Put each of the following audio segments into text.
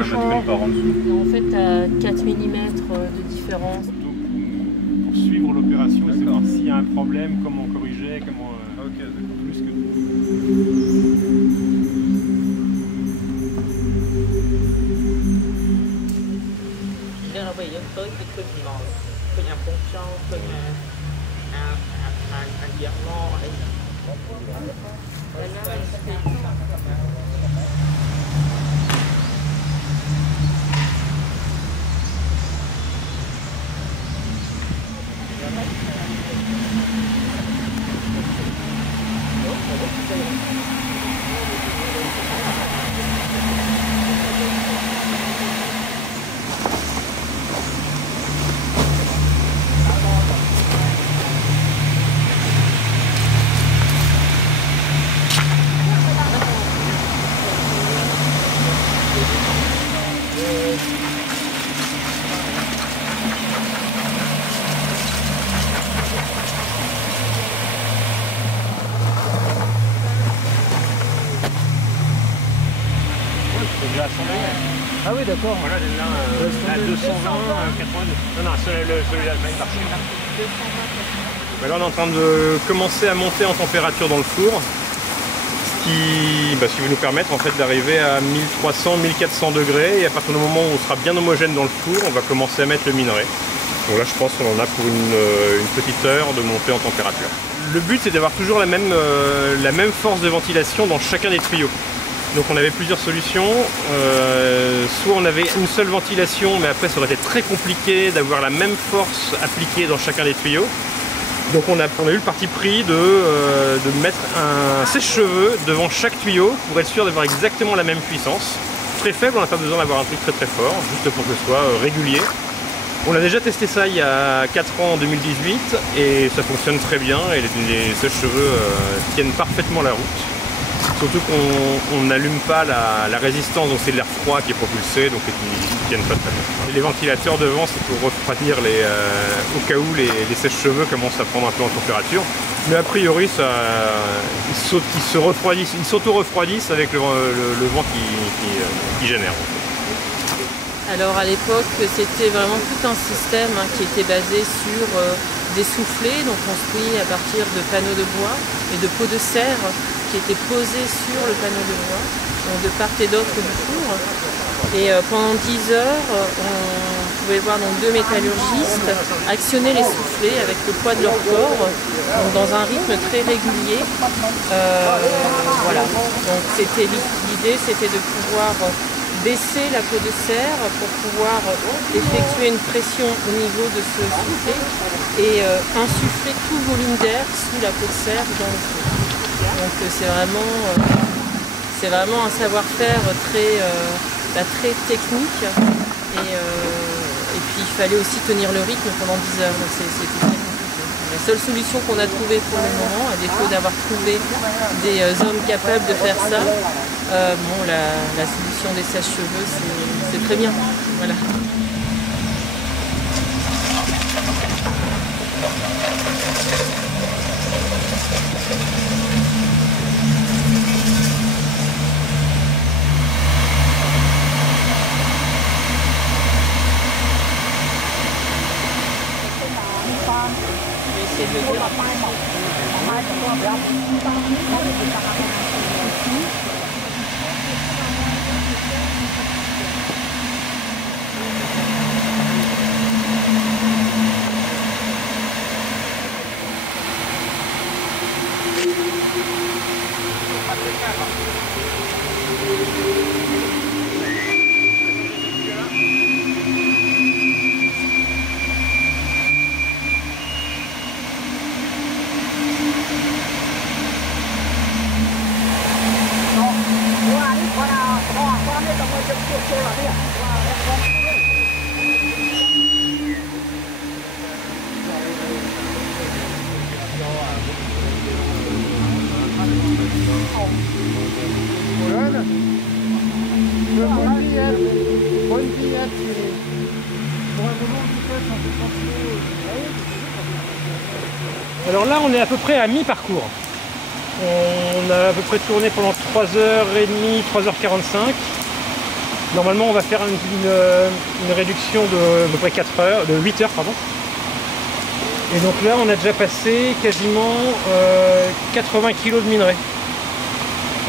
mettre une barre en dessous. En fait, tu as 4 mm de différence. Donc, pour suivre l'opération et savoir s'il y a un problème, comment corriger, comment... ok, plus que... Ah oui, d'accord. Voilà, là, à 220, 82. Non, celui d'Allemagne marche. Là, on est en train de commencer à monter en température dans le four, ce qui va nous permettre en fait d'arriver à 1300-1400 degrés, et à partir du moment où on sera bien homogène dans le four, on va commencer à mettre le minerai. Donc là, je pense qu'on en a pour une petite heure de montée en température. Le but, c'est d'avoir toujours la même force de ventilation dans chacun des tuyaux. Donc on avait plusieurs solutions, soit on avait une seule ventilation, mais après ça aurait été très compliqué d'avoir la même force appliquée dans chacun des tuyaux. Donc on a eu le parti pris de mettre un sèche-cheveux devant chaque tuyau pour être sûr d'avoir exactement la même puissance. Très faible, on n'a pas besoin d'avoir un truc très très fort, juste pour que ce soit régulier. On a déjà testé ça il y a 4 ans en 2018 et ça fonctionne très bien et les sèche-cheveux tiennent parfaitement la route. Surtout qu'on n'allume pas la résistance, donc c'est de l'air froid qui est propulsé, donc ils tiennent pas très bien. Et les ventilateurs devant, c'est pour refroidir au cas où les sèche-cheveux commencent à prendre un peu en température. Mais a priori, ils s'auto-refroidissent avec le vent qui génère. Alors à l'époque, c'était vraiment tout un système qui était basé sur des soufflets, donc construits à partir de panneaux de bois et de pots de serre qui étaient posés sur le panneau de bois, donc de part et d'autre du four. Et pendant 10 heures, on pouvait voir donc 2 métallurgistes actionner les soufflets avec le poids de leur corps, donc dans un rythme très régulier. Voilà. Donc l'idée, c'était de pouvoir baisser la peau de serre pour pouvoir effectuer une pression au niveau de ce soufflet et insuffler tout le volume d'air sous la peau de serre dans le four. Donc c'est vraiment un savoir-faire très technique et puis il fallait aussi tenir le rythme pendant 10 heures, donc c'était très compliqué. La seule solution qu'on a trouvée pour le moment, à défaut d'avoir trouvé des hommes capables de faire ça, la solution des sèche-cheveux, c'est très bien. Voilà. Alors là, on est à peu près à mi-parcours. On a à peu près tourné pendant 3h30, 3h45. Normalement, on va faire une réduction de à peu près 4 heures, de 8 heures, pardon. Et donc là, on a déjà passé quasiment 80 kg de minerai.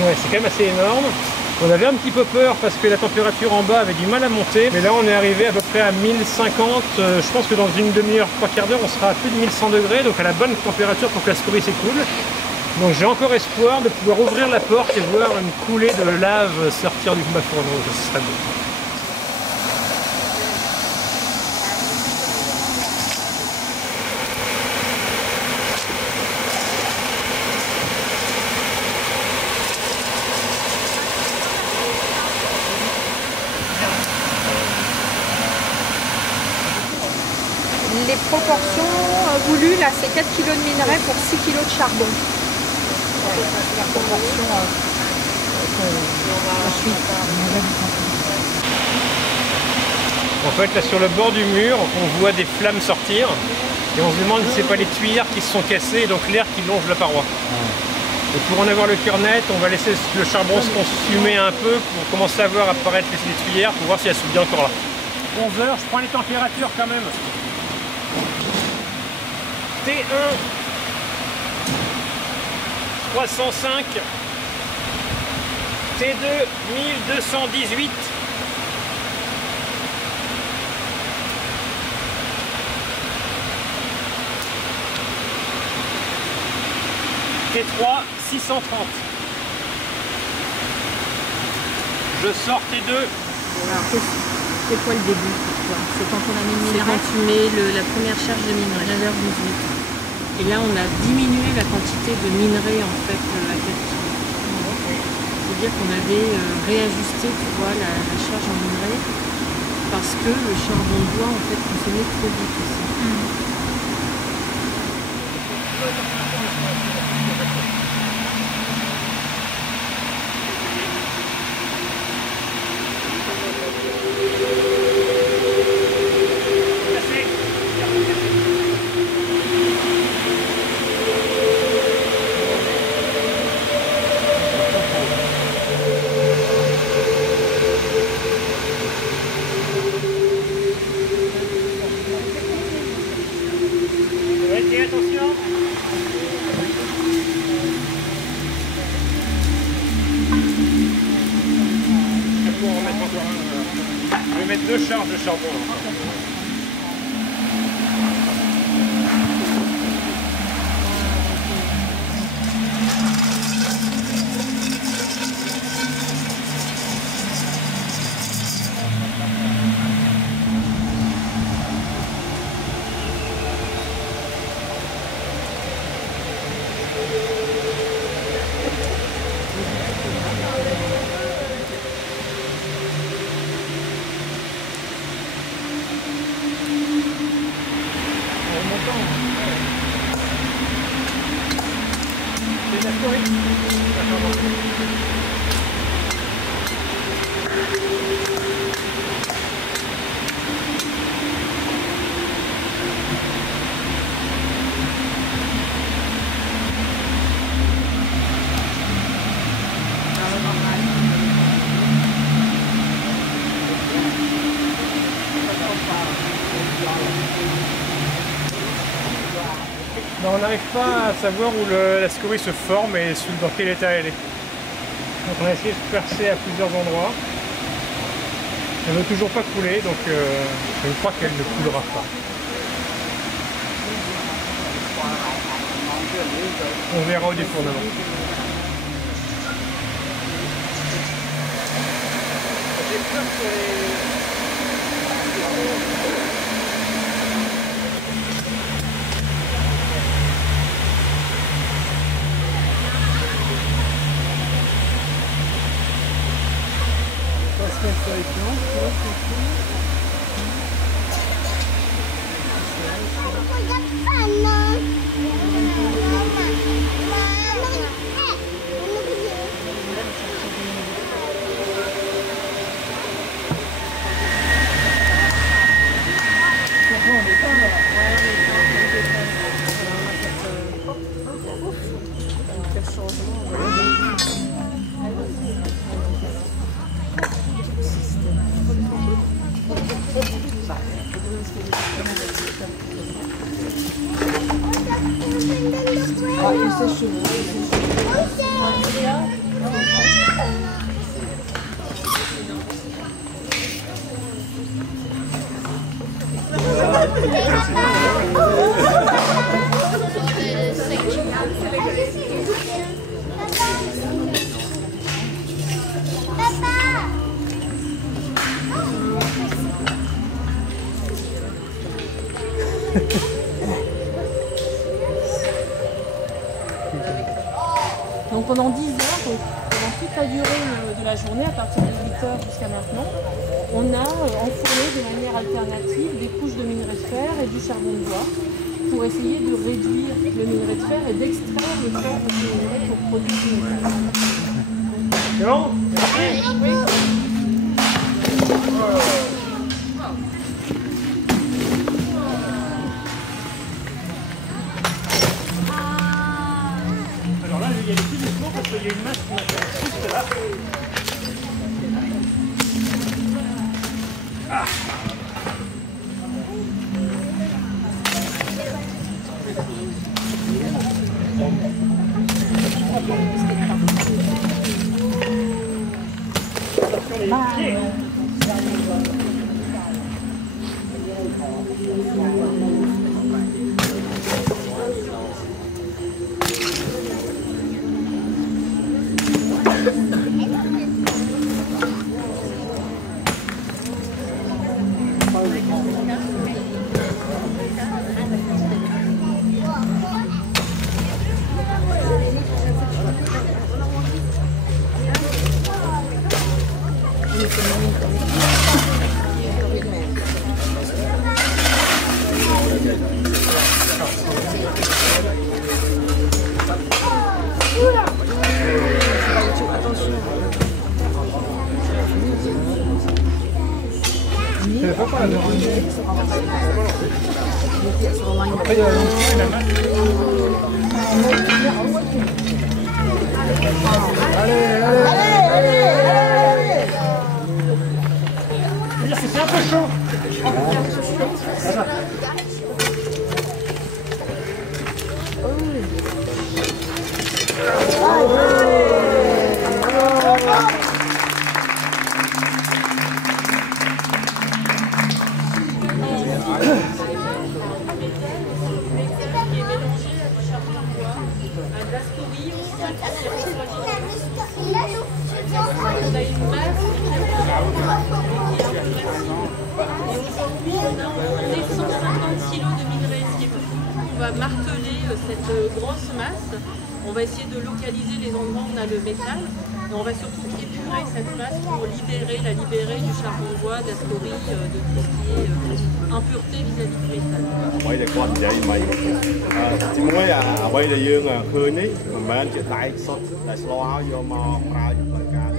Ouais, c'est quand même assez énorme. On avait un petit peu peur parce que la température en bas avait du mal à monter. Mais là, on est arrivé à peu près à 1050. Je pense que dans une demi-heure, 3/4 d'heure, on sera à plus de 1100 degrés. Donc à la bonne température pour que la scorie s'écoule. Donc j'ai encore espoir de pouvoir ouvrir la porte et voir une coulée de lave sortir du bas fourneau. Ce serait beau. Les proportions voulues, là, c'est 4 kg de minerai pour 6 kg de charbon. Ouais, c'est la proportion En fait, là sur le bord du mur, on voit des flammes sortir et on se demande si c'est pas les tuyères qui se sont cassées et donc l'air qui longe la paroi. Et pour en avoir le cœur net, on va laisser le charbon se consumer un peu pour commencer à voir apparaître les tuyères pour voir si elles sont bien encore là. 11 heures, je prends les températures quand même. T1 305, T2 1218, T3 630. Je sors T2. Alors, c'est quoi le début? C'est quand on a mis le C'est minerai? quand tu mets la première charge de minerai, 9h18. Et là, on a diminué la quantité de minerai en fait à 4 kg. C'est-à-dire qu'on avait réajusté, tu vois, la charge en minerai parce que le charbon de bois en fait consommait trop vite aussi. Attention. Je vais mettre 2 charges de charbon. On n'arrive pas à savoir où la scorie se forme et dans quel état elle est. Donc on a essayé de percer à plusieurs endroits. Elle ne veut toujours pas couler, donc je crois qu'elle ne coulera pas. On verra au détournement. Donc pendant 10 heures, donc pendant toute la durée de la journée, à partir de 8 heures jusqu'à maintenant, on a enfourné de manière alternative des couches de minerai de fer et du charbon de bois pour essayer de réduire le minerai de fer et d'extraire le fer du minerai pour produire du minerai. C'est bon? Oui. Alors là, il y a les petits doucement parce qu'il y a une masse qui m'a fait juste là. Ah. Après, il y a la masse. C'est un peu chaud. On va marteler cette grosse masse, on va essayer de localiser les endroits où on a le métal et on va surtout épurer cette masse pour la libérer du charbon de bois, de la scorie, de tout ce qui est impureté vis-à-vis du métal. អ្វីដែលគាត់និយាយមិញទីមួយអ្វីដែលយើងឃើញនេះមិនមែនជាដែកសុទ្ធតែស្លោឲ្យយកមកប្រើជាផ្លូវការ